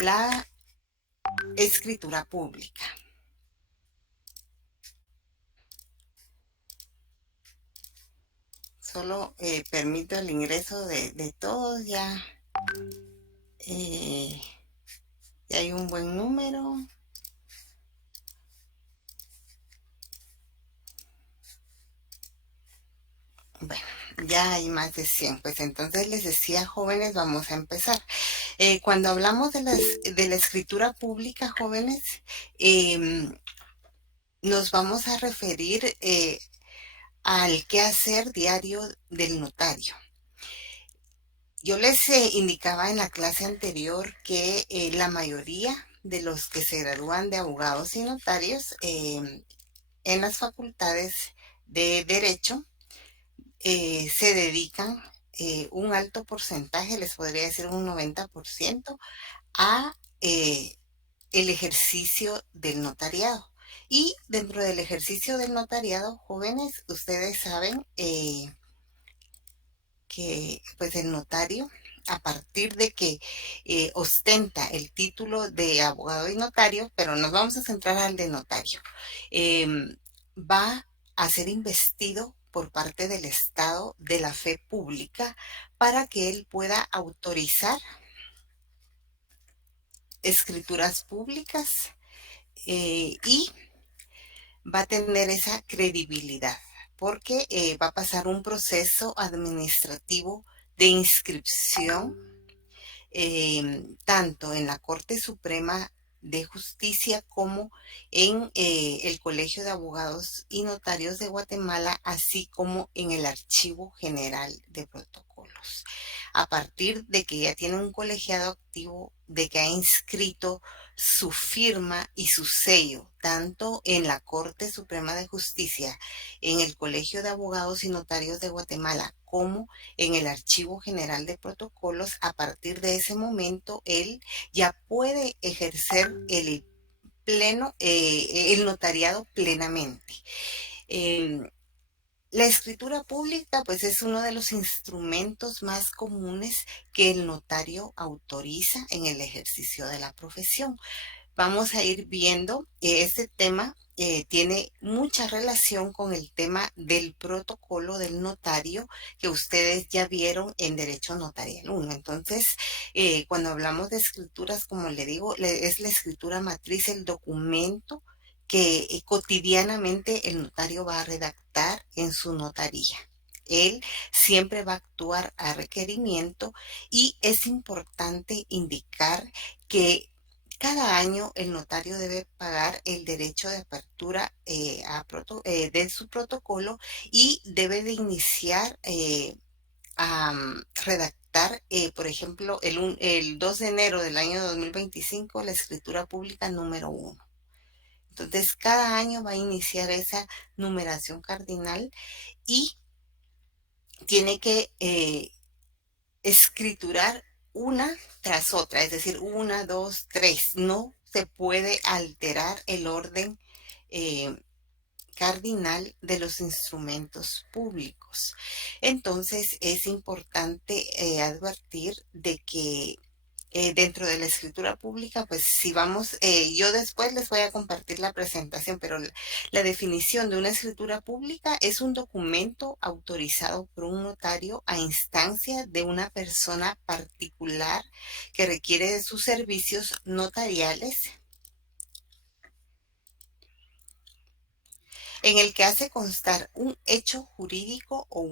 la escritura pública. Solo permito el ingreso de todos, eh, ya hay un buen número. Bueno, ya hay más de 100. Pues entonces les decía, jóvenes, vamos a empezar. Cuando hablamos de la escritura pública, jóvenes, em, nos vamos a referir al quehacer diario del notario. Yo les indicaba en la clase anterior que la mayoría de los que se gradúan de abogados y notarios en las facultades de Derecho se dedican un alto porcentaje, les podría decir un 90%, a el ejercicio del notariado. Y dentro del ejercicio del notariado, jóvenes, ustedes saben que pues el notario, a partir de que ostenta el título de abogado y notario, pero nos vamos a centrar al de notario, eh, va a ser investido por parte del Estado de la fe pública para que él pueda autorizar escrituras públicas y va a tener esa credibilidad porque va a pasar un proceso administrativo de inscripción tanto en la Corte Suprema de Justicia como en el Colegio de Abogados y Notarios de Guatemala, así como en el Archivo General de Protocolos. A partir de que ya tiene un colegiado activo, de que ha inscrito su firma y su sello, tanto en la Corte Suprema de Justicia, en el Colegio de Abogados y Notarios de Guatemala, como en el Archivo General de Protocolos, a partir de ese momento él ya puede ejercer el notariado plenamente. Eh, la escritura pública, pues, es uno de los instrumentos más comunes que el notario autoriza en el ejercicio de la profesión. Vamos a ir viendo este tema. Tiene mucha relación con el tema del protocolo del notario que ustedes ya vieron en Derecho Notarial 1. Entonces, cuando hablamos de escrituras, como le digo, es la escritura matriz, el documento que cotidianamente el notario va a redactar en su notaría. Él siempre va a actuar a requerimiento y es importante indicar que cada año el notario debe pagar el derecho de apertura de su protocolo y debe de iniciar a redactar, por ejemplo, el 2 de enero del año 2025, la escritura pública número 1. Entonces, cada año va a iniciar esa numeración cardinal y tiene que escriturar una tras otra, es decir, una, dos, tres. No se puede alterar el orden eh, cardinal de los instrumentos públicos. Entonces, es importante advertir de que dentro de la escritura pública, pues si vamos, yo después les voy a compartir la presentación, pero la definición de una escritura pública es un documento autorizado por un notario a instancia de una persona particular que requiere de sus servicios notariales, en el que hace constar un hecho jurídico o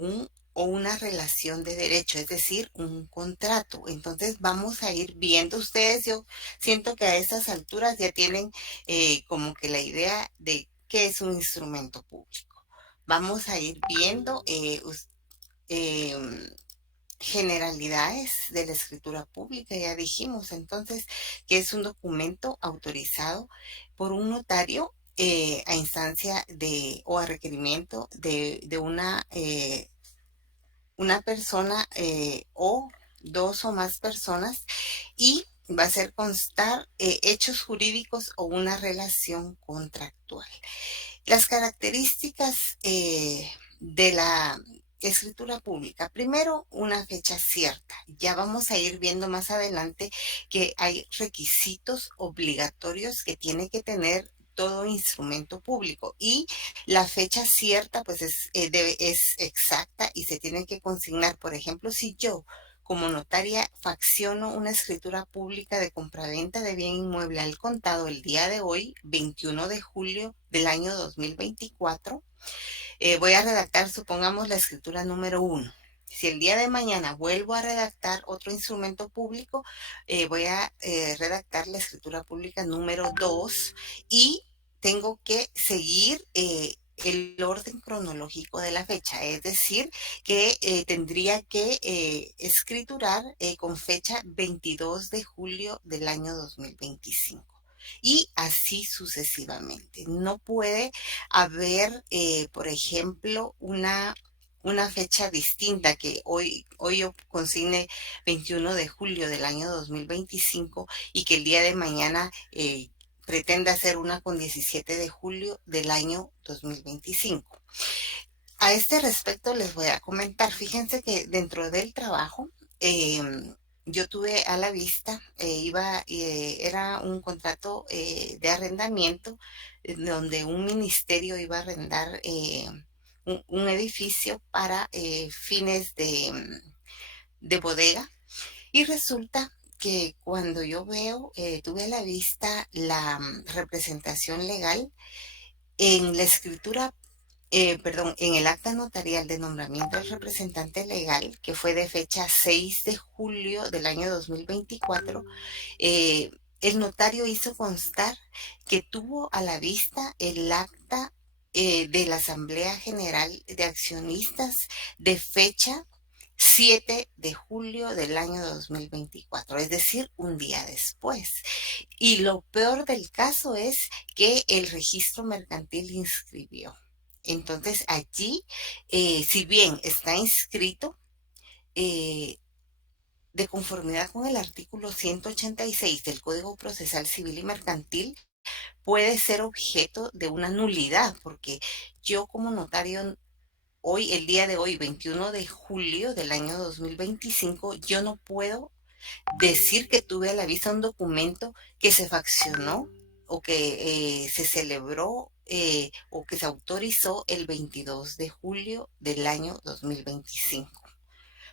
una relación de derecho, es decir, un contrato. Entonces vamos a ir viendo ustedes, yo siento que a estas alturas ya tienen como que la idea de qué es un instrumento público. Vamos a ir viendo em, generalidades de la escritura pública, ya dijimos entonces que es un documento autorizado por un notario a instancia de o a requerimiento de una persona o dos o más personas y va a hacer constar hechos jurídicos o una relación contractual. Las características de la escritura pública. Primero, una fecha cierta. Ya vamos a ir viendo más adelante que hay requisitos obligatorios que tiene que tener todo instrumento público y la fecha cierta pues es exacta y se tiene que consignar. Por ejemplo, si yo como notaria facciono una escritura pública de compraventa de bien inmueble al contado el día de hoy, 21 de julio del año 2024, voy a redactar, supongamos, la escritura número uno. Si el día de mañana vuelvo a redactar otro instrumento público, voy a redactar la escritura pública número 2 y tengo que seguir el orden cronológico de la fecha, es decir, que tendría que escriturar con fecha 22 de julio del año 2025 y así sucesivamente. No puede haber, por ejemplo, una fecha distinta que hoy yo consigne 21 de julio del año 2025 y que el día de mañana pretenda hacer una con 17 de julio del año 2025. A este respecto les voy a comentar, fíjense que dentro del trabajo, yo tuve a la vista, era un contrato de arrendamiento donde un ministerio iba a arrendar un edificio para fines de bodega y resulta que cuando yo veo, tuve a la vista la representación legal en la escritura perdón, en el acta notarial de nombramiento del representante legal, que fue de fecha 6 de julio del año 2024, eh, el notario hizo constar que tuvo a la vista el acta de la Asamblea General de Accionistas de fecha 7 de julio del año 2024, es decir, un día después. Y lo peor del caso es que el registro mercantil inscribió. Entonces allí, si bien está inscrito, eh, de conformidad con el artículo 186 del Código Procesal Civil y Mercantil, puede ser objeto de una nulidad, porque yo como notario hoy, el día de hoy, 21 de julio del año 2025, yo no puedo decir que tuve a la vista un documento que se faccionó o que se celebró o que se autorizó el 22 de julio del año 2025,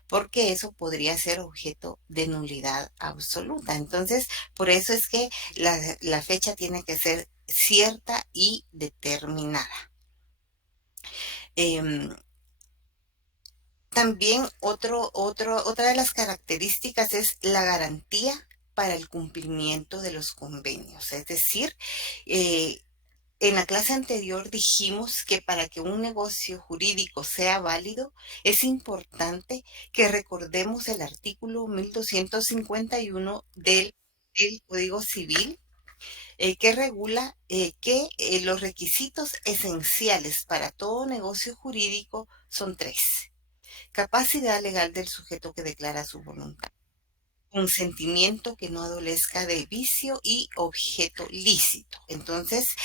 porque eso podría ser objeto de nulidad absoluta. Entonces, por eso es que la fecha tiene que ser cierta y determinada. Eh, También otra de las características es la garantía para el cumplimiento de los convenios. Es decir, eh, en la clase anterior dijimos que para que un negocio jurídico sea válido, es importante que recordemos el artículo 1251 del Código Civil, que regula que los requisitos esenciales para todo negocio jurídico son tres: capacidad legal del sujeto que declara su voluntad, consentimiento que no adolezca de vicio y objeto lícito. Entonces,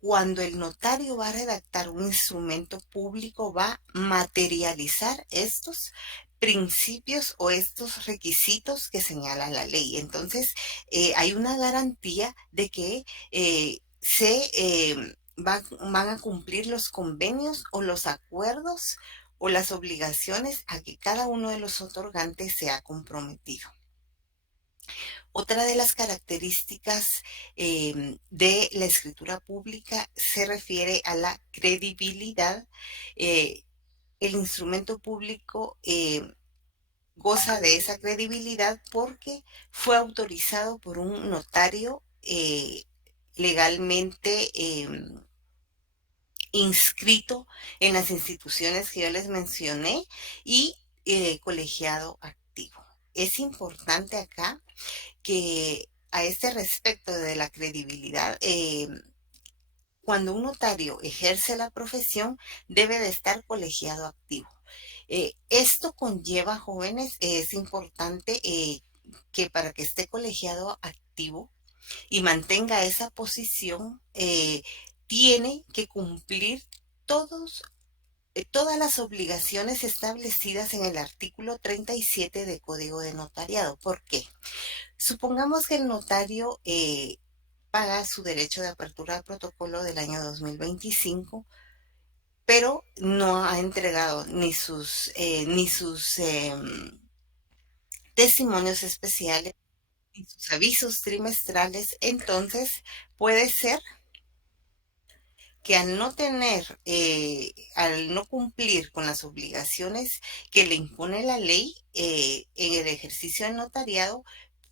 cuando el notario va a redactar un instrumento público, va a materializar estos principios o estos requisitos que señala la ley. Entonces, hay una garantía de que van a cumplir los convenios o los acuerdos o las obligaciones a que cada uno de los otorgantes se ha comprometido. Otra de las características de la escritura pública se refiere a la credibilidad. Eh, el instrumento público goza de esa credibilidad porque fue autorizado por un notario legalmente inscrito en las instituciones que yo les mencioné y colegiado activo. Es importante acá que a este respecto de la credibilidad, cuando un notario ejerce la profesión, debe de estar colegiado activo. Esto conlleva, jóvenes, es importante que para que esté colegiado activo y mantenga esa posición, tiene que cumplir todos todas las obligaciones establecidas en el artículo 37 de Código de Notariado. ¿Por qué? Supongamos que el notario paga su derecho de apertura de protocolo del año 2025, pero no ha entregado ni sus testimonios especiales, ni sus avisos trimestrales. Entonces, puede ser que al no cumplir con las obligaciones que le impone la ley en el ejercicio del notariado,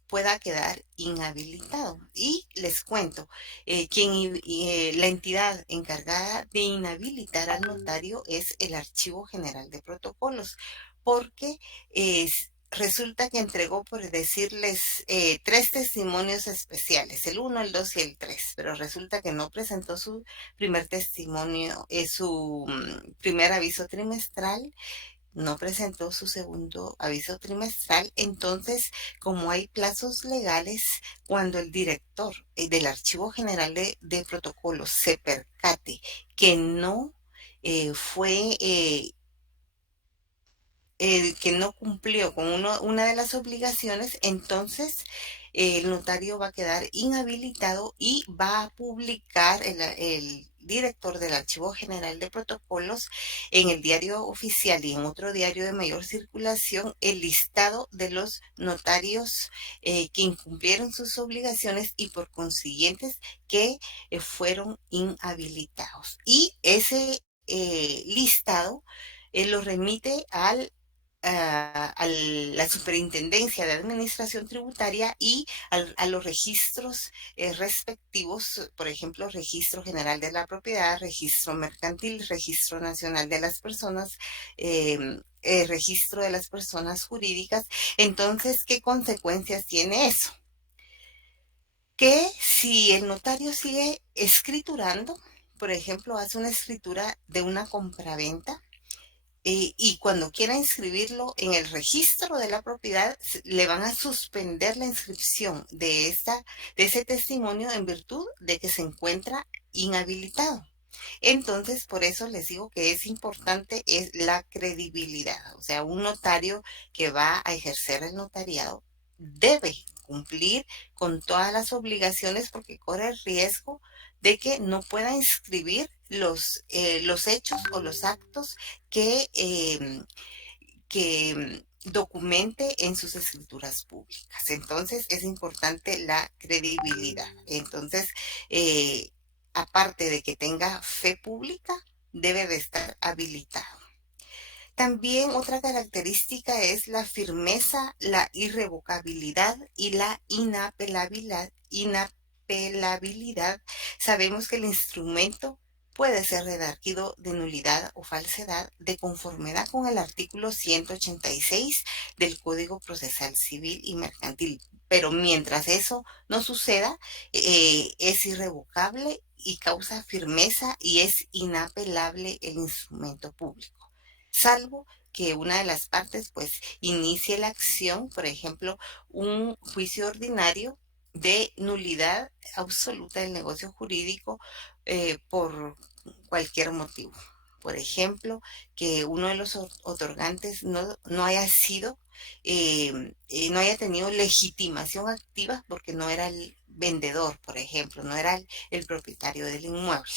pueda quedar inhabilitado. Y les cuento, la entidad encargada de inhabilitar al notario es el Archivo General de Protocolos, porque resulta que entregó, por decirles, tres testimonios especiales, el uno, el 2 y el 3, pero resulta que no presentó su primer testimonio, su primer aviso trimestral, no presentó su segundo aviso trimestral. Entonces, como hay plazos legales, cuando el director del Archivo General de Protocolos se percate que no fue que no cumplió con una de las obligaciones, entonces el notario va a quedar inhabilitado y va a publicar el director del Archivo General de Protocolos en el diario oficial y en otro diario de mayor circulación el listado de los notarios que incumplieron sus obligaciones y por consiguientes que fueron inhabilitados. Y ese listado lo remite a la Superintendencia de Administración Tributaria y a los registros respectivos, por ejemplo, Registro General de la Propiedad, Registro Mercantil, Registro Nacional de las Personas, Registro de las Personas Jurídicas. Entonces, ¿qué consecuencias tiene eso? Que si el notario sigue escriturando, por ejemplo, hace una escritura de una compraventa, y cuando quiera inscribirlo en el registro de la propiedad, le van a suspender la inscripción de ese testimonio en virtud de que se encuentra inhabilitado. Entonces, por eso les digo que es importante es la credibilidad. O sea, un notario que va a ejercer el notariado debe cumplir con todas las obligaciones porque corre el riesgo de que no pueda inscribir los hechos o los actos que documente en sus escrituras públicas. Entonces, es importante la credibilidad. Entonces, eh, aparte de que tenga fe pública, debe de estar habilitado. También otra característica es la firmeza, la irrevocabilidad y la inapelabilidad. Sabemos que el instrumento puede ser redarguido de nulidad o falsedad de conformidad con el artículo 186 del Código Procesal Civil y Mercantil. Pero mientras eso no suceda, es irrevocable y causa firmeza y es inapelable el instrumento público, salvo que una de las partes pues inicie la acción, por ejemplo, un juicio ordinario de nulidad absoluta del negocio jurídico por cualquier motivo. Por ejemplo, que uno de los otorgantes no haya sido, no haya tenido legitimación activa porque no era el vendedor, por ejemplo, no era el propietario del inmueble.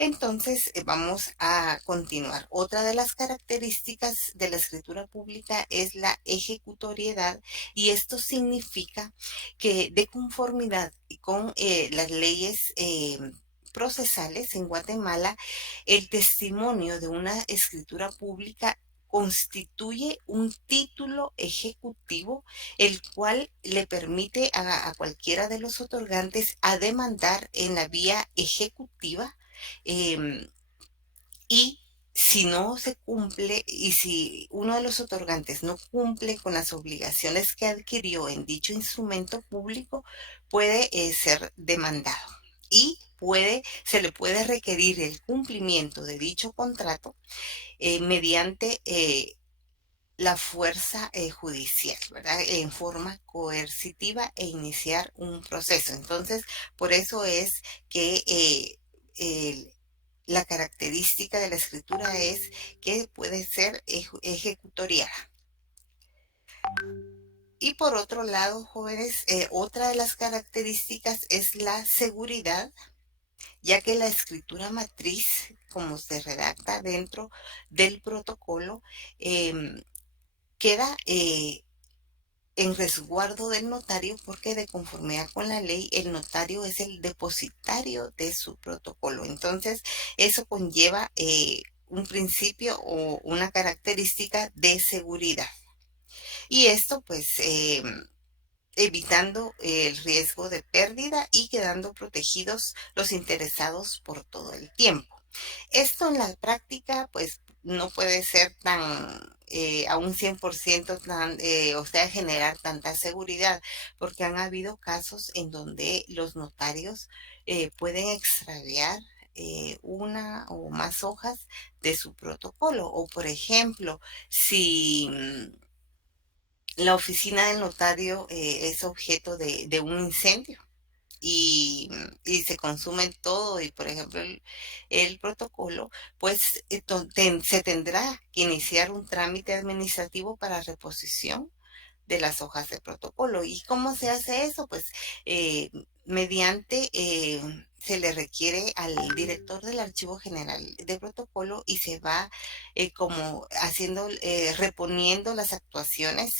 Entonces, vamos a continuar. Otra de las características de la escritura pública es la ejecutoriedad, y esto significa que de conformidad con las leyes procesales en Guatemala, el testimonio de una escritura pública constituye un título ejecutivo, el cual le permite a cualquiera de los otorgantes a demandar en la vía ejecutiva, eh, y si no se cumple y si uno de los otorgantes no cumple con las obligaciones que adquirió en dicho instrumento público, puede ser demandado y se le puede requerir el cumplimiento de dicho contrato mediante la fuerza judicial, ¿verdad? En forma coercitiva e iniciar un proceso. Entonces, por eso es que la característica de la escritura es que puede ser ejecutoriada. Y por otro lado, jóvenes, otra de las características es la seguridad, ya que la escritura matriz, como se redacta dentro del protocolo, queda en resguardo del notario porque de conformidad con la ley el notario es el depositario de su protocolo. Entonces, eso conlleva un principio o una característica de seguridad. Y esto pues evitando el riesgo de pérdida y quedando protegidos los interesados por todo el tiempo. Esto en la práctica, pues no puede ser tan a un 100% tan, o sea, generar tanta seguridad, porque han habido casos en donde los notarios pueden extraviar una o más hojas de su protocolo. O, por ejemplo, si la oficina del notario es objeto de un incendio y se consume todo y por ejemplo el protocolo, pues se tendrá que iniciar un trámite administrativo para reposición de las hojas de protocolo. ¿Y cómo se hace eso? Pues eh, mediante, se le requiere al director del Archivo General de Protocolo y se va como haciendo, reponiendo las actuaciones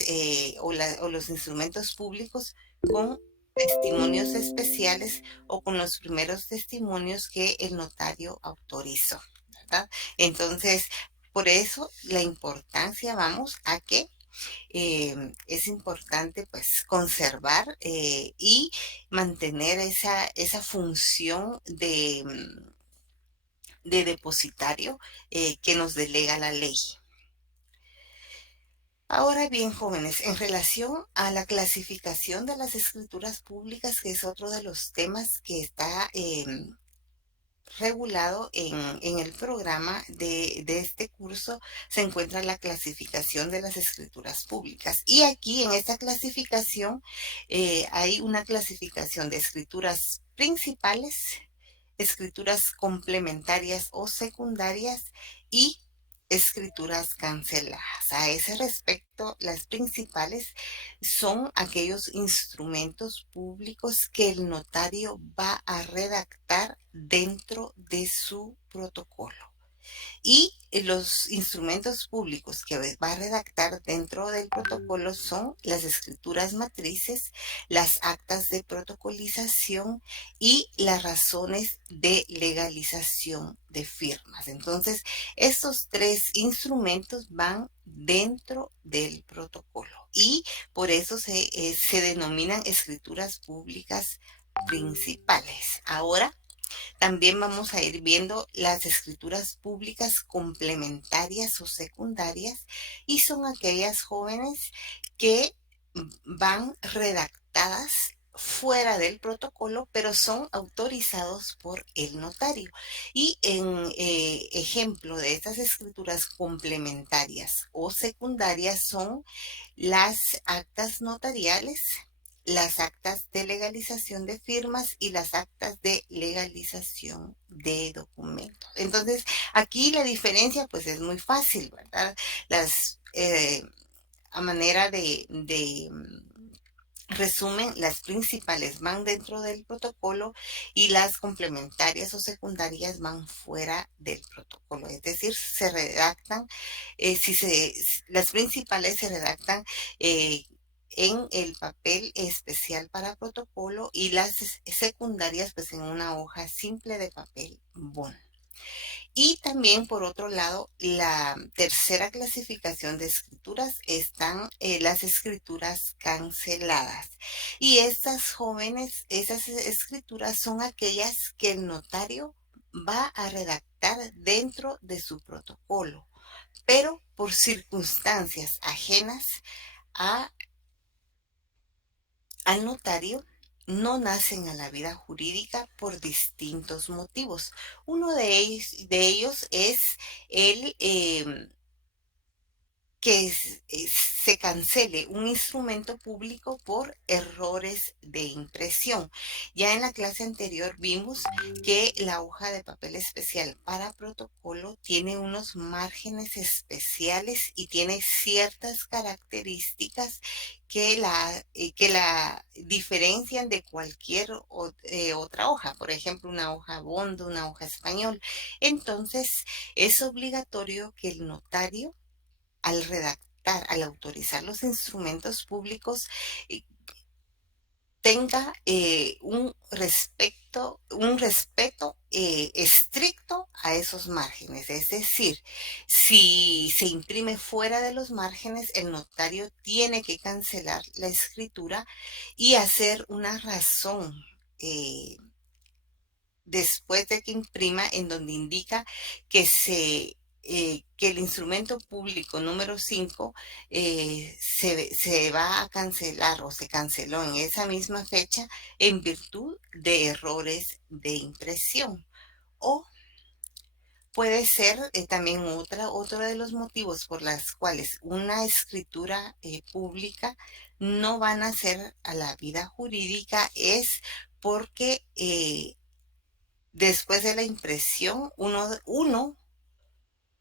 o los instrumentos públicos con testimonios especiales o con los primeros testimonios que el notario autorizó, ¿verdad? Entonces, por eso la importancia, vamos, a que es importante pues conservar y mantener esa función de depositario que nos delega la ley. Ahora bien, jóvenes, en relación a la clasificación de las escrituras públicas, que es otro de los temas que está regulado en el programa de este curso, se encuentra la clasificación de las escrituras públicas. Y aquí en esta clasificación hay una clasificación de escrituras principales, escrituras complementarias o secundarias y escrituras canceladas. A ese respecto, las principales son aquellos instrumentos públicos que el notario va a redactar dentro de su protocolo. Y los instrumentos públicos que va a redactar dentro del protocolo son las escrituras matrices, las actas de protocolización y las razones de legalización de firmas. Entonces, estos tres instrumentos van dentro del protocolo y por eso se denominan escrituras públicas principales. Ahora, también vamos a ir viendo las escrituras públicas complementarias o secundarias y son aquellas jóvenes que van redactadas fuera del protocolo, pero son autorizados por el notario. Y en ejemplo de estas escrituras complementarias o secundarias son las actas notariales, las actas de legalización de firmas y las actas de legalización de documentos. Entonces, aquí la diferencia pues es muy fácil, ¿verdad? Las, a manera de resumen, las principales van dentro del protocolo y las complementarias o secundarias van fuera del protocolo. Es decir, se redactan, las principales se redactan en el papel especial para protocolo y las secundarias pues en una hoja simple de papel bond. Y también, por otro lado, la tercera clasificación de escrituras están las escrituras canceladas. Y estas jóvenes, esas escrituras son aquellas que el notario va a redactar dentro de su protocolo, pero por circunstancias ajenas a, al notario, no nacen a la vida jurídica por distintos motivos. Uno de ellos es el se cancele un instrumento público por errores de impresión. Ya en la clase anterior vimos que la hoja de papel especial para protocolo tiene unos márgenes especiales y tiene ciertas características que la diferencian de cualquier otra hoja, por ejemplo, una hoja Bondo, una hoja español. Entonces, es obligatorio que el notario, al redactar, al autorizar los instrumentos públicos, eh, tenga un respeto estricto a esos márgenes. Es decir, si se imprime fuera de los márgenes, el notario tiene que cancelar la escritura y hacer una razón. eh, Después de que imprima, en donde indica que el instrumento público número 5 se va a cancelar o se canceló en esa misma fecha en virtud de errores de impresión. O puede ser también otro de los motivos por los cuales una escritura pública no van a ser a la vida jurídica, es porque después de la impresión, uno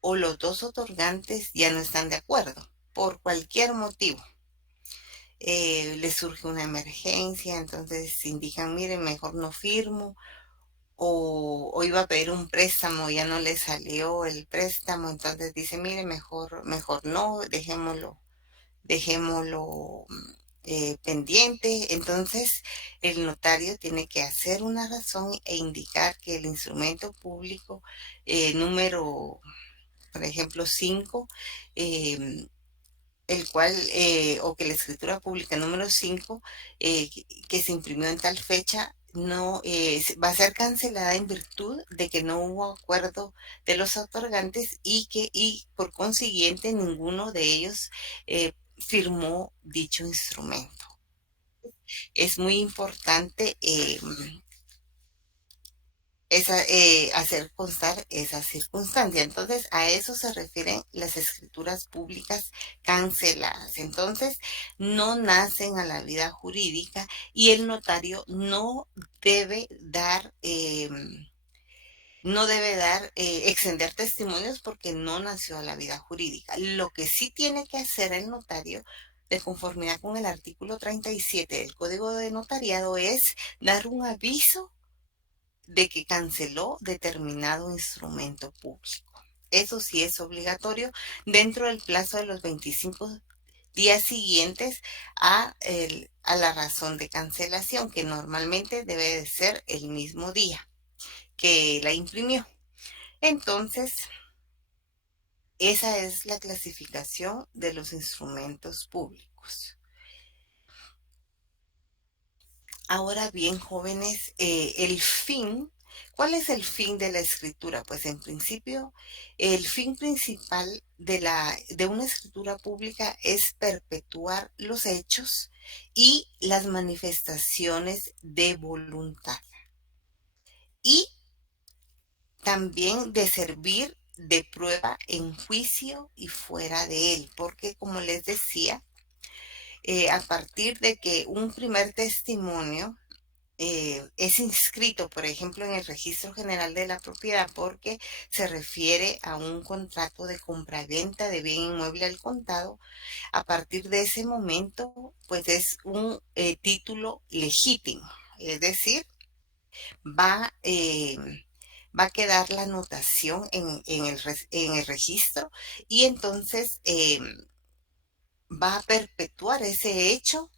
o los dos otorgantes ya no están de acuerdo por cualquier motivo. Les surge una emergencia, entonces indican, miren, mejor no firmo, o iba a pedir un préstamo, ya no le salió el préstamo, entonces dice, mire, mejor no, dejémoslo pendiente. Entonces, el notario tiene que hacer una razón e indicar que el instrumento público número, por ejemplo, 5, el cual, o que la escritura pública número 5, que se imprimió en tal fecha, no va a ser cancelada en virtud de que no hubo acuerdo de los otorgantes y por consiguiente ninguno de ellos firmó dicho instrumento. Es muy importante hacer constar esa circunstancia. Entonces, a eso se refieren las escrituras públicas canceladas. Entonces, no nacen a la vida jurídica y el notario debe dar, extender testimonios porque no nació a la vida jurídica. Lo que sí tiene que hacer el notario, de conformidad con el artículo 37 del Código de Notariado, es dar un aviso de que canceló determinado instrumento público. Eso sí es obligatorio dentro del plazo de los 25 días siguientes a la razón de cancelación, que normalmente debe de ser el mismo día que la imprimió. Entonces, esa es la clasificación de los instrumentos públicos. Ahora bien, jóvenes, ¿cuál es el fin de la escritura? Pues en principio, el fin principal de una escritura pública es perpetuar los hechos y las manifestaciones de voluntad. Y también de servir de prueba en juicio y fuera de él, porque como les decía, a partir de que un primer testimonio es inscrito, por ejemplo, en el Registro General de la Propiedad, porque se refiere a un contrato de compraventa de bien inmueble al contado. A partir de ese momento, pues es un título legítimo, es decir, va, eh, va a quedar la anotación en el registro y entonces va a perpetuar ese hecho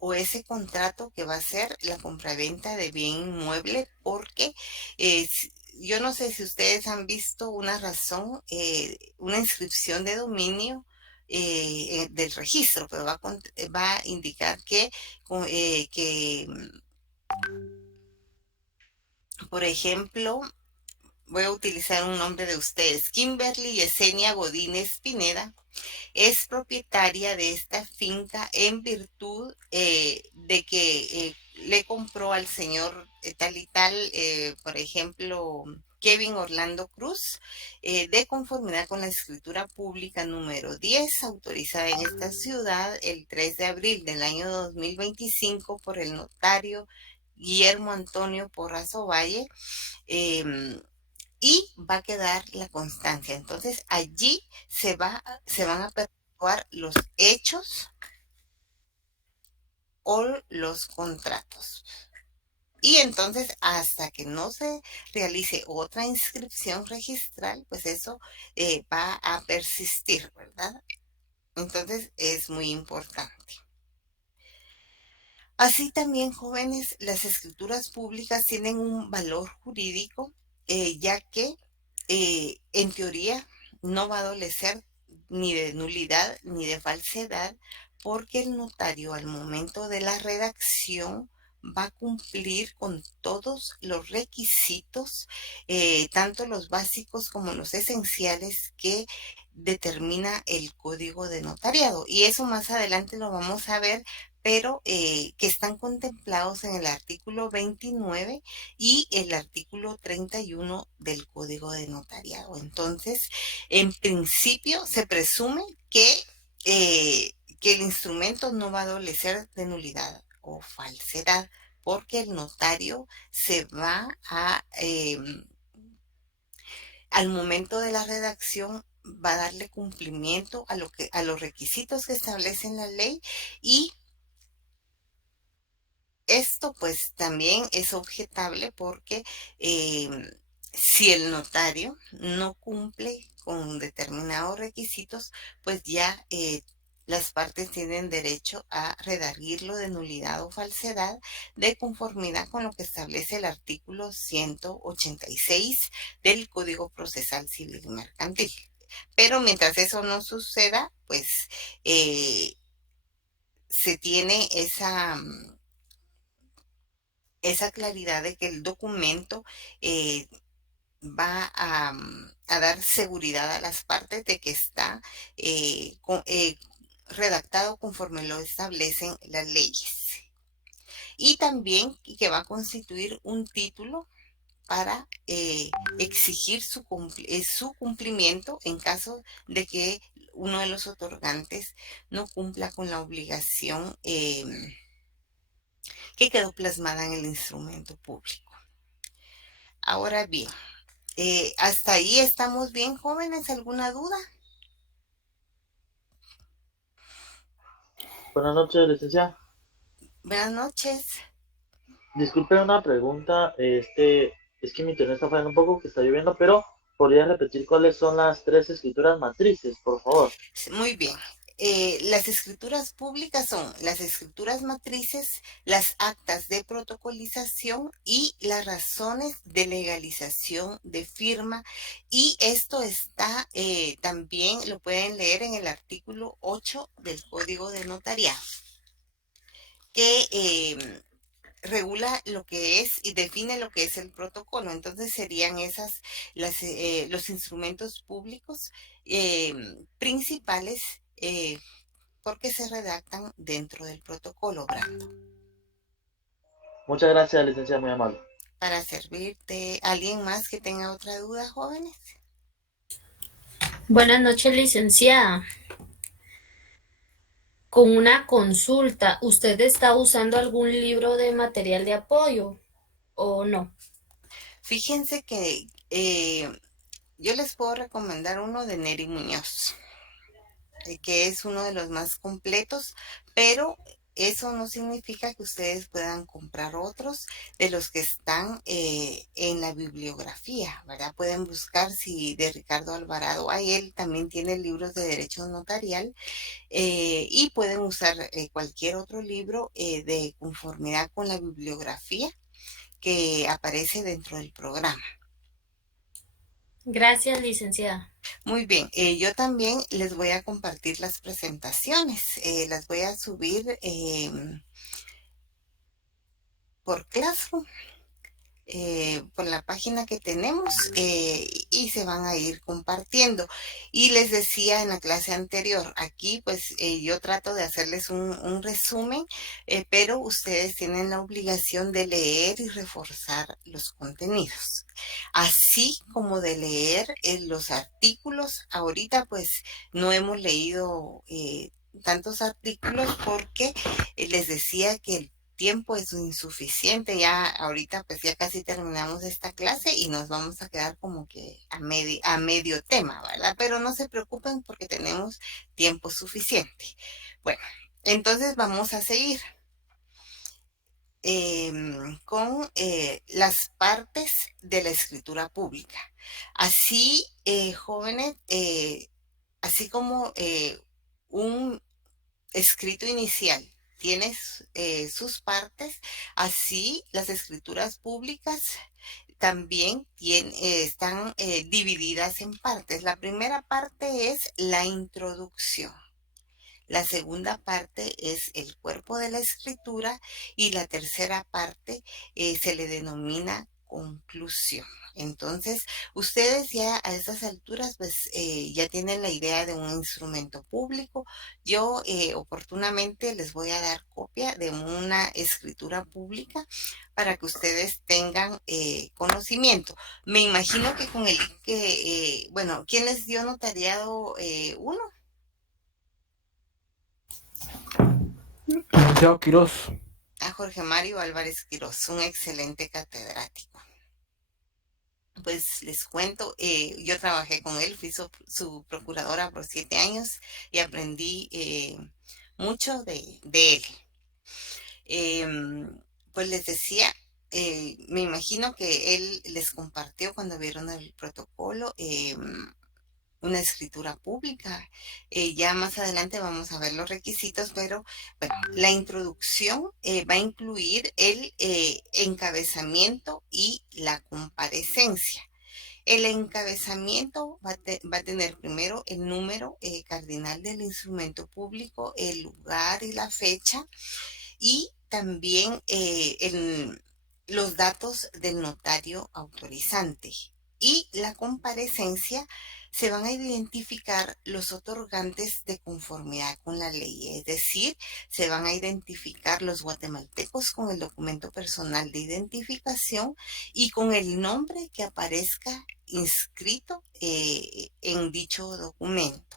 o ese contrato que va a ser la compraventa de bien inmueble, porque yo no sé si ustedes han visto una razón, una inscripción de dominio del registro, pero va a indicar por ejemplo, voy a utilizar un nombre de ustedes, Kimberly Yesenia Godínez Pineda, es propietaria de esta finca en virtud de que le compró al señor tal y tal, por ejemplo, Kevin Orlando Cruz, de conformidad con la escritura pública número 10, autorizada en esta ciudad el 3 de abril del año 2025 por el notario Guillermo Antonio Porrazo Valle, y va a quedar la constancia. Entonces allí se van a perpetuar los hechos o los contratos. Y entonces, hasta que no se realice otra inscripción registral, pues eso va a persistir, ¿verdad? Entonces, es muy importante. Así también, jóvenes, las escrituras públicas tienen un valor jurídico, ya que en teoría no va a adolecer ni de nulidad ni de falsedad, porque el notario al momento de la redacción va a cumplir con todos los requisitos, tanto los básicos como los esenciales que determina el código de notariado. Y eso más adelante lo vamos a ver, pero que están contemplados en el artículo 29 y el artículo 31 del Código de Notariado. Entonces, en principio se presume que el instrumento no va a adolecer de nulidad o falsedad, porque el notario se va al momento de la redacción, va a darle cumplimiento a los requisitos que establecen la ley, y esto pues también es objetable porque eh, si el notario no cumple con determinados requisitos, pues ya las partes tienen derecho a redarguirlo de nulidad o falsedad, de conformidad con lo que establece el artículo 186 del Código Procesal Civil y Mercantil. Pero mientras eso no suceda, pues se tiene esa claridad de que el documento eh, va a dar seguridad a las partes de que está redactado conforme lo establecen las leyes. Y también que va a constituir un título para exigir su cumplimiento en caso de que uno de los otorgantes no cumpla con la obligación que quedó plasmada en el instrumento público. Ahora bien, hasta ahí estamos bien, jóvenes. ¿Alguna duda? Buenas noches, licenciada. Buenas noches. Disculpe una pregunta, es que mi internet está fallando un poco, que está lloviendo, pero ¿podría repetir cuáles son las tres escrituras matrices, por favor? Muy bien. Las escrituras públicas son las escrituras matrices, las actas de protocolización y las razones de legalización de firma. Y esto está también, lo pueden leer en el artículo 8 del Código de Notariado, que regula lo que es y define lo que es el protocolo. Entonces serían los instrumentos públicos eh, principales, porque se redactan dentro del protocolo, Brando. Muchas gracias, licenciada, muy amable. Para servirte. ¿Alguien más que tenga otra duda, jóvenes? Buenas noches, licenciada. Con una consulta, ¿usted está usando algún libro de material de apoyo o no? Fíjense que yo les puedo recomendar uno de Neri Muñoz, que es uno de los más completos, pero eso no significa que ustedes puedan comprar otros de los que están en la bibliografía, ¿verdad? Pueden buscar si de Ricardo Alvarado hay, él también tiene libros de derecho notarial, y pueden usar cualquier otro libro de conformidad con la bibliografía que aparece dentro del programa. Gracias, licenciada. Muy bien, yo también les voy a compartir las presentaciones, las voy a subir por Classroom. por la página que tenemos y se van a ir compartiendo. Y les decía en la clase anterior, aquí pues yo trato de hacerles un resumen, pero ustedes tienen la obligación de leer y reforzar los contenidos, así como de leer los artículos. Ahorita pues no hemos leído tantos artículos porque les decía que el tiempo es insuficiente. Ya ahorita pues ya casi terminamos esta clase y nos vamos a quedar como que a medio tema, ¿verdad? Pero no se preocupen porque tenemos tiempo suficiente. Bueno, entonces vamos a seguir con las partes de la escritura pública. Así, jóvenes, así como un escrito inicial tiene sus partes, así las escrituras públicas también están divididas en partes. La primera parte es la introducción. La segunda parte es el cuerpo de la escritura y la tercera parte se le denomina conclusión. Entonces, ustedes ya a estas alturas pues ya tienen la idea de un instrumento público. Yo oportunamente les voy a dar copia de una escritura pública para que ustedes tengan conocimiento. Me imagino que con el que, bueno, ¿quién les dio notariado 1? Santiago Quirós. A Jorge Mario Álvarez Quirós, un excelente catedrático. Pues les cuento, yo trabajé con él, fui su procuradora por 7 años y aprendí mucho de él. Pues les decía, me imagino que él les compartió cuando vieron el protocolo una escritura pública. Ya más adelante vamos a ver los requisitos, pero bueno, la introducción va a incluir el encabezamiento y la comparecencia. El encabezamiento va a tener primero el número cardinal del instrumento público, el lugar y la fecha, y también los datos del notario autorizante. Y la comparecencia se van a identificar los otorgantes de conformidad con la ley, es decir, se van a identificar los guatemaltecos con el documento personal de identificación y con el nombre que aparezca inscrito en dicho documento.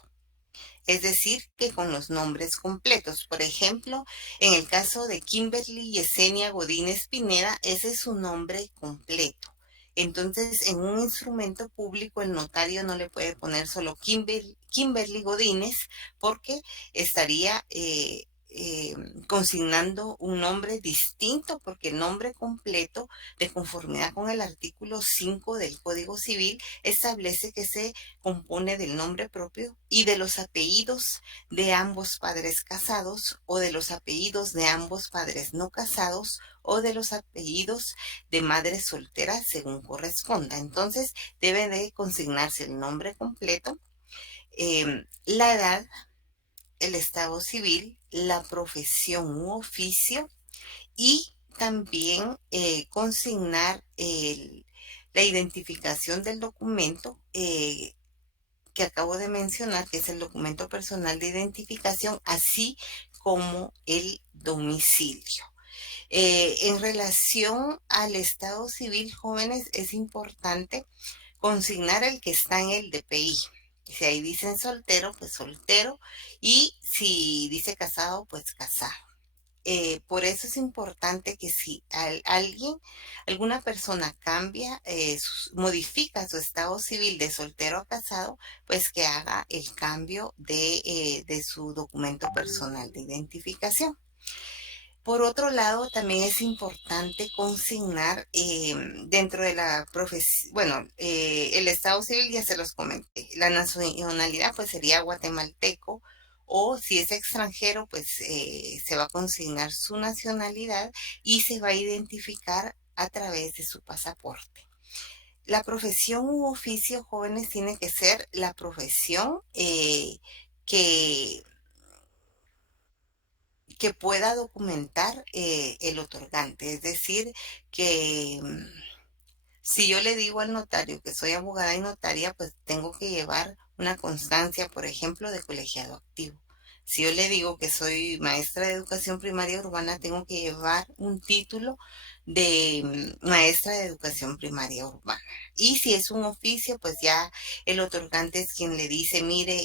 Es decir, que con los nombres completos. Por ejemplo, en el caso de Kimberly Yesenia Godínez Pineda, ese es su nombre completo. Entonces, en un instrumento público, el notario no le puede poner solo Kimberly Godínez porque estaría consignando un nombre distinto, porque el nombre completo, de conformidad con el artículo 5 del Código Civil, establece que se compone del nombre propio y de los apellidos de ambos padres casados o de los apellidos de ambos padres no casados o de los apellidos de madre soltera según corresponda. Entonces debe de consignarse el nombre completo, la edad, el estado civil, la profesión u oficio y también consignar la identificación del documento que acabo de mencionar, que es el documento personal de identificación, así como el domicilio. En relación al estado civil, jóvenes, es importante consignar el que está en el DPI. Si ahí dicen soltero, pues soltero, y si dice casado, pues casado. Por eso es importante que si alguna persona cambia, modifica su estado civil de soltero a casado, pues que haga el cambio de su documento personal de identificación. Por otro lado, también es importante consignar dentro de la profesión, bueno, el estado civil ya se los comenté, la nacionalidad pues sería guatemalteco, o si es extranjero pues se va a consignar su nacionalidad y se va a identificar a través de su pasaporte. La profesión u oficio, jóvenes, tiene que ser la profesión que que pueda documentar el otorgante, es decir, que Si yo le digo al notario que soy abogada y notaria, pues tengo que llevar una constancia, por ejemplo, de colegiado activo. Si yo le digo que soy maestra de educación primaria urbana, tengo que llevar un título de maestra de educación primaria urbana. Y si es un oficio, pues ya el otorgante es quien le dice, mire,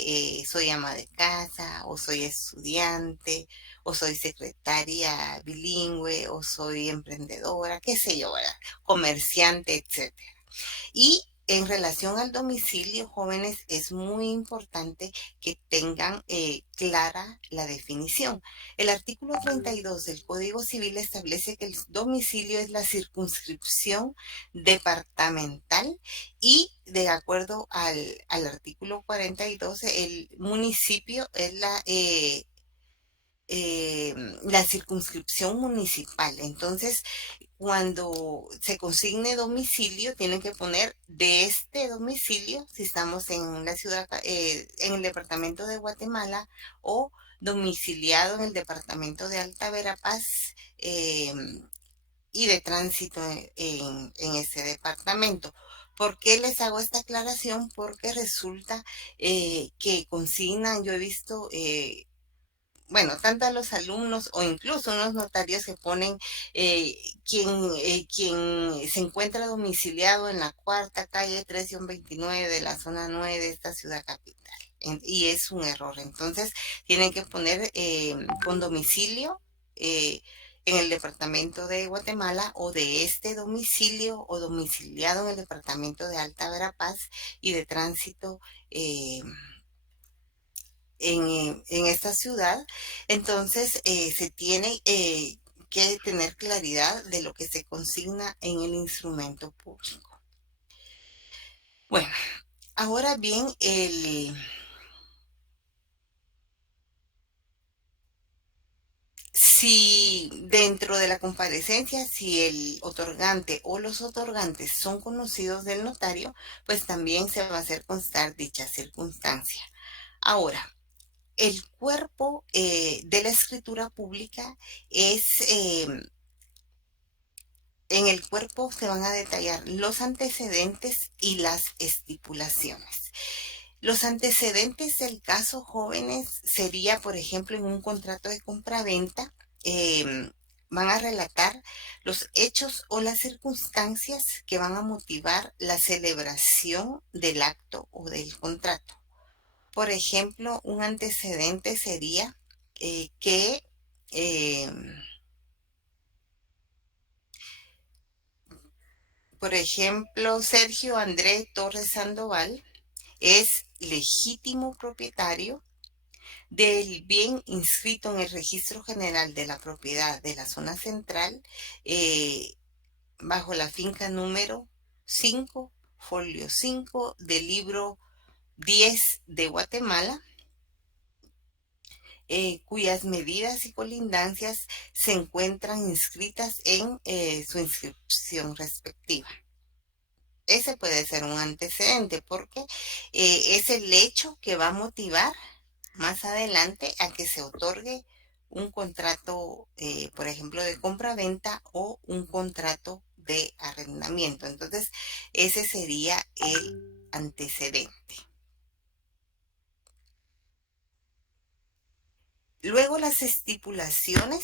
soy ama de casa, o soy estudiante, o soy secretaria bilingüe, o soy emprendedora, qué sé yo, ¿verdad? Comerciante, etcétera. Y en relación al domicilio, jóvenes, es muy importante que tengan clara la definición. El artículo 32 del Código Civil establece que el domicilio es la circunscripción departamental y de acuerdo al artículo 42, el municipio es la circunscripción municipal. Entonces, cuando se consigne domicilio, tienen que poner de este domicilio, si estamos en la ciudad, en el departamento de Guatemala, o domiciliado en el departamento de Alta Verapaz, eh, y de tránsito en ese departamento. ¿Por qué les hago esta aclaración? Porque resulta que consignan, yo he visto bueno, tanto a los alumnos o incluso unos notarios que ponen eh, quien se encuentra domiciliado en la cuarta calle 3-29 de la zona 9 de esta ciudad capital. Y es un error. Entonces, tienen que poner con domicilio eh, en el departamento de Guatemala o de este domicilio o domiciliado en el departamento de Alta Verapaz y de tránsito. En esta ciudad, entonces se tiene que tener claridad de lo que se consigna en el instrumento público. Bueno, ahora bien, si dentro de la comparecencia, si el otorgante o los otorgantes son conocidos del notario, pues también se va a hacer constar dicha circunstancia. Ahora, el cuerpo de la escritura pública es, en el cuerpo se van a detallar los antecedentes y las estipulaciones. Los antecedentes del caso, jóvenes, sería, por ejemplo, en un contrato de compraventa, van a relatar los hechos o las circunstancias que van a motivar la celebración del acto o del contrato. Por ejemplo, un antecedente sería que, eh, por ejemplo, Sergio Andrés Torres Sandoval es legítimo propietario del bien inscrito en el Registro General de la Propiedad de la Zona Central, eh, bajo la finca número 5, folio 5 del libro 10 de Guatemala, cuyas medidas y colindancias se encuentran inscritas en su inscripción respectiva. Ese puede ser un antecedente porque es el hecho que va a motivar más adelante a que se otorgue un contrato, por ejemplo, de compra-venta o un contrato de arrendamiento. Entonces, ese sería el antecedente. Luego las estipulaciones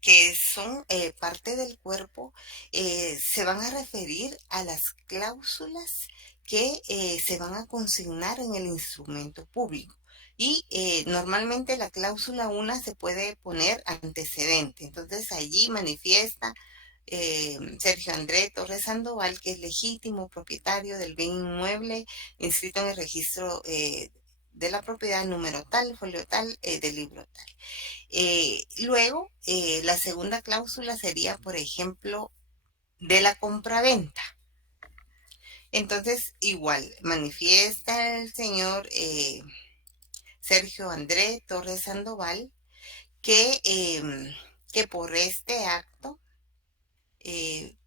que son parte del cuerpo, se van a referir a las cláusulas que se van a consignar en el instrumento público. Y normalmente la cláusula 1 se puede poner antecedente. Entonces allí manifiesta Sergio Andrés Torres Sandoval que es legítimo propietario del bien inmueble inscrito en el registro de la propiedad número tal, folio tal, del libro tal. Luego, la segunda cláusula sería, por ejemplo, de la compraventa. Entonces, igual, manifiesta el señor Sergio Andrés Torres Sandoval que por este acto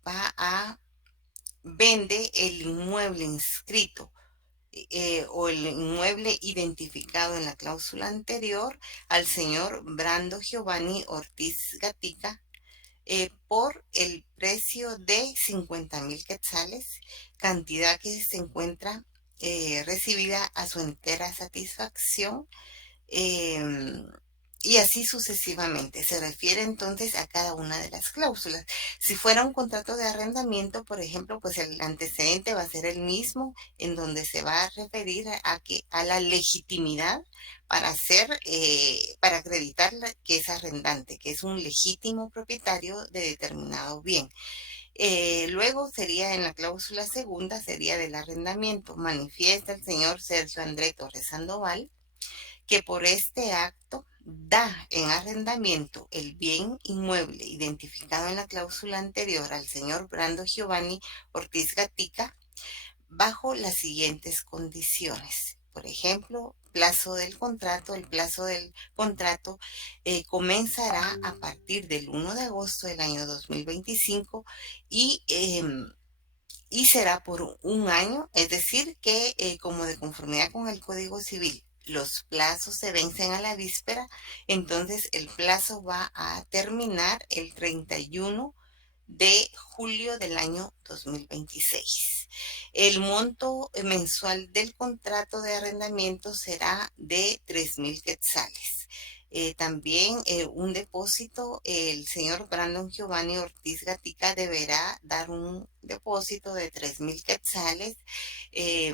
va a vende el inmueble inscrito o el inmueble identificado en la cláusula anterior al señor Brando Giovanni Ortiz Gatica, por el precio de 50,000 quetzales, cantidad que se encuentra recibida a su entera satisfacción. em, y así sucesivamente. Se refiere entonces a cada una de las cláusulas. Si fuera un contrato de arrendamiento, por ejemplo, pues el antecedente va a ser el mismo, en donde se va a referir a la legitimidad para para acreditar que es arrendante, que es un legítimo propietario de determinado bien. Luego sería en la cláusula segunda, sería del arrendamiento. Manifiesta el señor Sergio André Torres Sandoval que por este acto da en arrendamiento el bien inmueble identificado en la cláusula anterior al señor Brando Giovanni Ortiz Gatica bajo las siguientes condiciones. Por ejemplo, el plazo del contrato comenzará a partir del 1 de agosto del año 2025 y será por un año, es decir, que como de conformidad con el Código Civil, los plazos se vencen a la víspera, entonces el plazo va a terminar el 31 de julio del año 2026. El monto mensual del contrato de arrendamiento será de 3,000 quetzales. También un depósito, el señor Brandon Giovanni Ortiz Gatica deberá dar un depósito de 3,000 quetzales eh,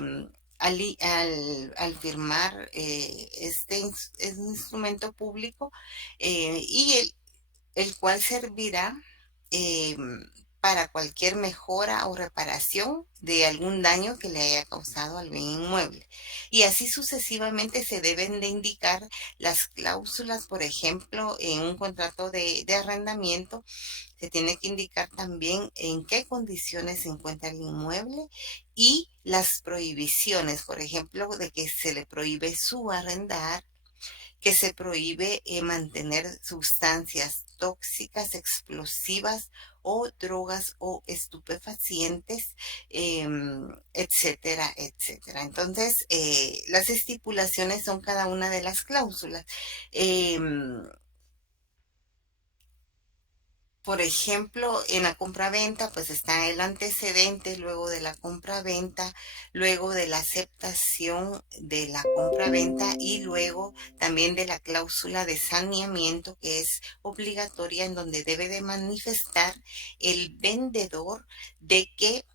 al firmar este instrumento público y el cual servirá eh, para cualquier mejora o reparación de algún daño que le haya causado al bien inmueble. Y así sucesivamente se deben de indicar las cláusulas, por ejemplo, en un contrato de arrendamiento, se tiene que indicar también en qué condiciones se encuentra el inmueble y las prohibiciones, por ejemplo, de que se le prohíbe subarrendar, que se prohíbe mantener sustancias tóxicas, explosivas o drogas o estupefacientes, etcétera, etcétera. Entonces, las estipulaciones son cada una de las cláusulas. Em, por ejemplo, en la compraventa, pues está el antecedente, luego de la compraventa, luego de la aceptación de la compraventa y luego también de la cláusula de saneamiento que es obligatoria en donde debe de manifestar el vendedor de que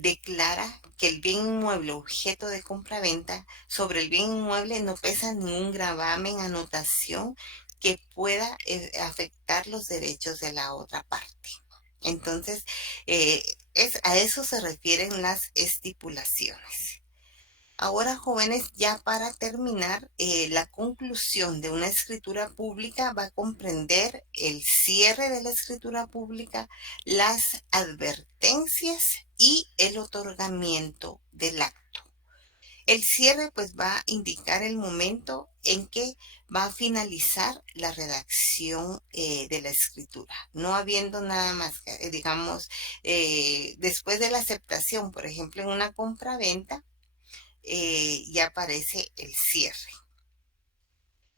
declara que el bien inmueble objeto de compraventa sobre el bien inmueble no pesa ningún gravamen, anotación que pueda afectar los derechos de la otra parte. Entonces, eh, a eso se refieren las estipulaciones. Ahora, jóvenes, ya para terminar, la conclusión de una escritura pública va a comprender el cierre de la escritura pública, las advertencias y el otorgamiento del acto. El cierre pues va a indicar el momento en que va a finalizar la redacción de la escritura, no habiendo nada más, digamos, después de la aceptación, por ejemplo, en una compraventa, ya aparece el cierre.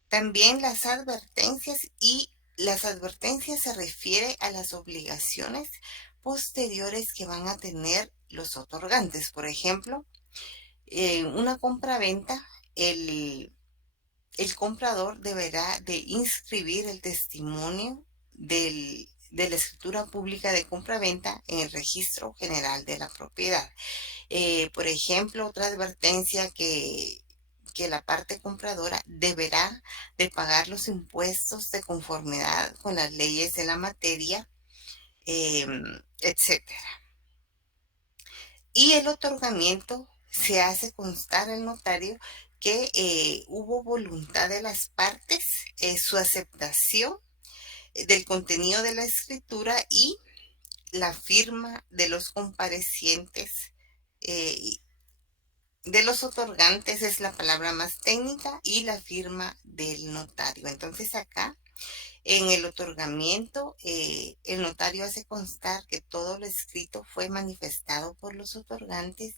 También las advertencias se refiere a las obligaciones posteriores que van a tener los otorgantes. Por ejemplo, una compraventa, el, el comprador deberá de inscribir el testimonio de la escritura pública de compraventa en el registro general de la propiedad. Por ejemplo, otra advertencia que la parte compradora deberá de pagar los impuestos de conformidad con las leyes de la materia, etcétera. Y el otorgamiento se hace constar al notario que hubo voluntad de las partes, su aceptación del contenido de la escritura y la firma de los comparecientes, eh, de los otorgantes es la palabra más técnica, y la firma del notario. Entonces acá en el otorgamiento, el notario hace constar que todo lo escrito fue manifestado por los otorgantes,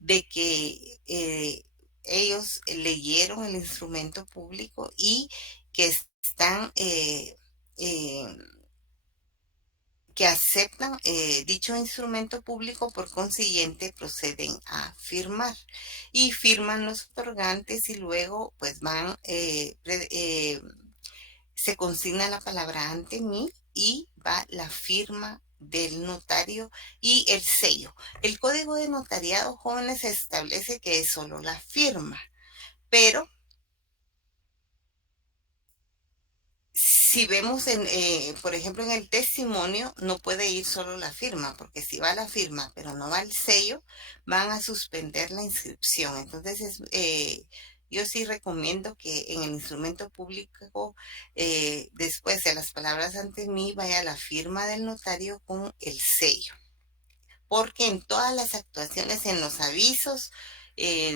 de que ellos leyeron el instrumento público y que están eh, que aceptan dicho instrumento público, por consiguiente proceden a firmar y firman los otorgantes y luego pues se consigna la palabra ante mí y va la firma del notario y el sello. El código de notariado, jóvenes, establece que es solo la firma, pero si vemos, por ejemplo, en el testimonio, no puede ir solo la firma, porque si va la firma, pero no va el sello, van a suspender la inscripción. Entonces, yo sí recomiendo que en el instrumento público, después de las palabras ante mí, vaya la firma del notario con el sello, porque en todas las actuaciones, en los avisos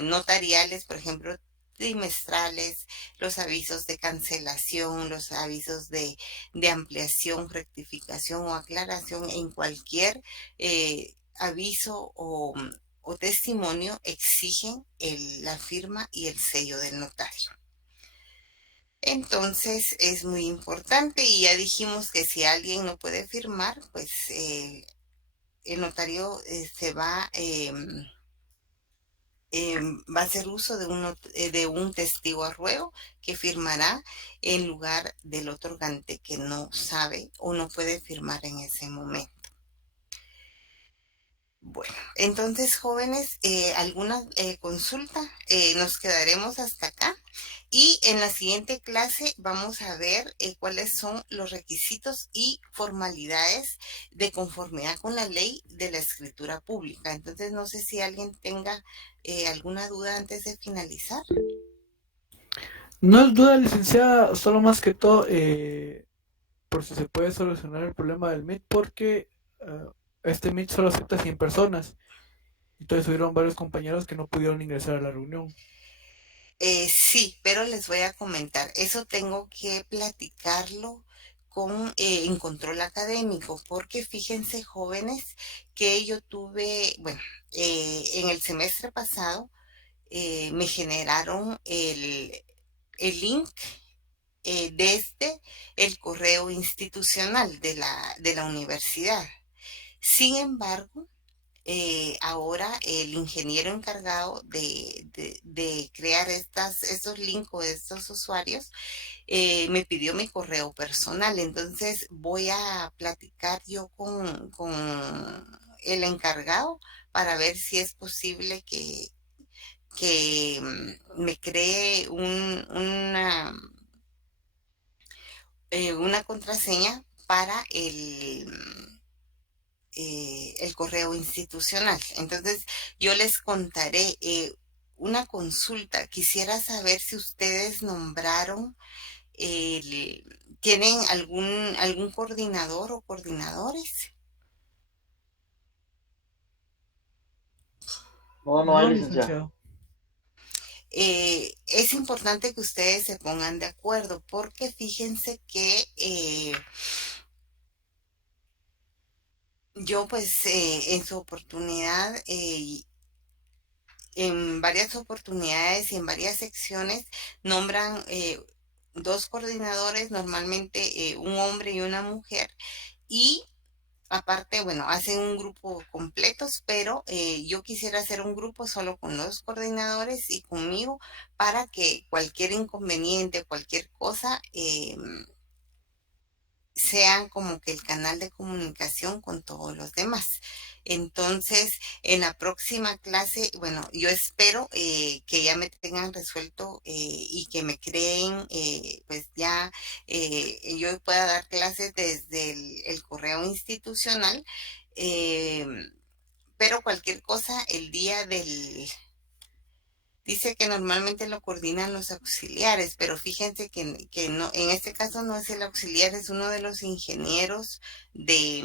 notariales, por ejemplo, trimestrales, los avisos de cancelación, los avisos de ampliación, rectificación o aclaración, en cualquier aviso o testimonio exigen la firma y el sello del notario. Entonces es muy importante, y ya dijimos que si alguien no puede firmar, pues el notario va a hacer uso de un testigo a ruego que firmará en lugar del otorgante que no sabe o no puede firmar en ese momento. Bueno, entonces, jóvenes, ¿alguna consulta? Nos quedaremos hasta acá y en la siguiente clase vamos a ver cuáles son los requisitos y formalidades de conformidad con la ley de la escritura pública. Entonces, no sé si alguien tenga alguna duda antes de finalizar. No es duda, licenciada, solo más que todo por si se puede solucionar el problema del Meet, porque este Meet solo acepta 100 personas. Entonces hubieron varios compañeros que no pudieron ingresar a la reunión. Sí, pero les voy a comentar, eso tengo que platicarlo en control académico, porque fíjense, jóvenes, que yo tuve, bueno, en el semestre pasado me generaron el link desde el correo institucional de la universidad. Sin embargo, ahora el ingeniero encargado de crear estos links o estos usuarios me pidió mi correo personal. Entonces voy a platicar yo con el encargado para ver si es posible que me cree una contraseña para el correo institucional. Entonces, yo les contaré una consulta. Quisiera saber si ustedes nombraron, ¿tienen algún coordinador o coordinadores? No, no hay No, licenciada. licenciado. Es importante que ustedes se pongan de acuerdo, porque fíjense que yo pues en su oportunidad, en varias oportunidades y en varias secciones nombran dos coordinadores, normalmente un hombre y una mujer, y aparte, bueno, hacen un grupo completos, pero yo quisiera hacer un grupo solo con los coordinadores y conmigo, para que cualquier inconveniente, cualquier cosa, sean como que el canal de comunicación con todos los demás. Entonces, en la próxima clase, bueno, yo espero que ya me tengan resuelto y que me creen, pues ya yo pueda dar clases desde el correo institucional, eh, pero cualquier cosa, el día dice que normalmente lo coordinan los auxiliares, pero fíjense que no, en este caso no es el auxiliar, es uno de los ingenieros de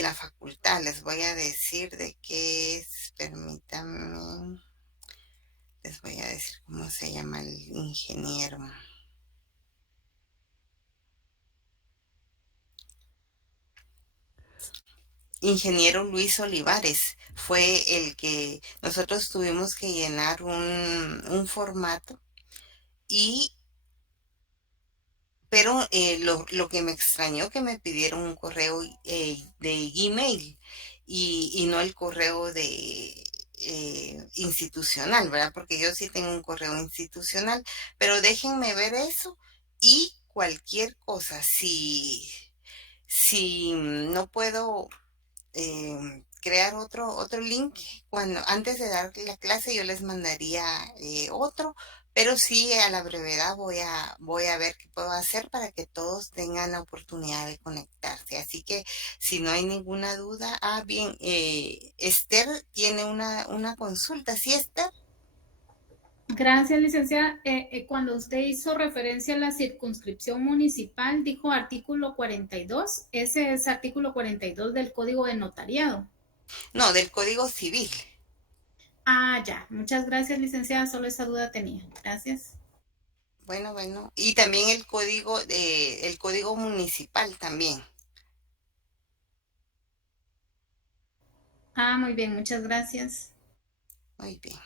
la facultad. Les voy a decir de qué es, permítanme, les voy a decir cómo se llama el ingeniero. Ingeniero Luis Olivares fue el que nosotros tuvimos que llenar un formato y pero lo que me extrañó que me pidieron un correo de Gmail y no el correo de institucional, ¿verdad? Porque yo sí tengo un correo institucional, pero déjenme ver eso y cualquier cosa, si no puedo crear otro link. Antes de dar la clase yo les mandaría otro, pero sí a la brevedad voy a ver qué puedo hacer para que todos tengan la oportunidad de conectarse. Así que si no hay ninguna duda, bien, Esther tiene una consulta, ¿sí, Esther? Gracias, licenciada. Cuando usted hizo referencia a la circunscripción municipal, dijo artículo 42. Ese es artículo 42 del Código de Notariado. No, del Código Civil. Ah, ya. Muchas gracias, licenciada. Solo esa duda tenía. Gracias. Bueno, y también el código municipal también. Ah, muy bien. Muchas gracias. Muy bien.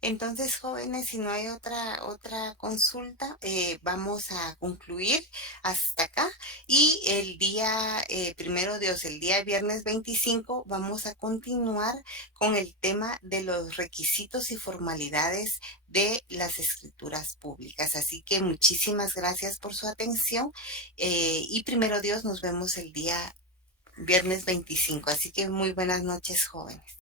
Entonces, jóvenes, si no hay otra consulta, vamos a concluir hasta acá. Y el día, primero Dios, el día viernes 25, vamos a continuar con el tema de los requisitos y formalidades de las escrituras públicas. Así que muchísimas gracias por su atención. Y primero Dios, nos vemos el día viernes 25. Así que muy buenas noches, jóvenes.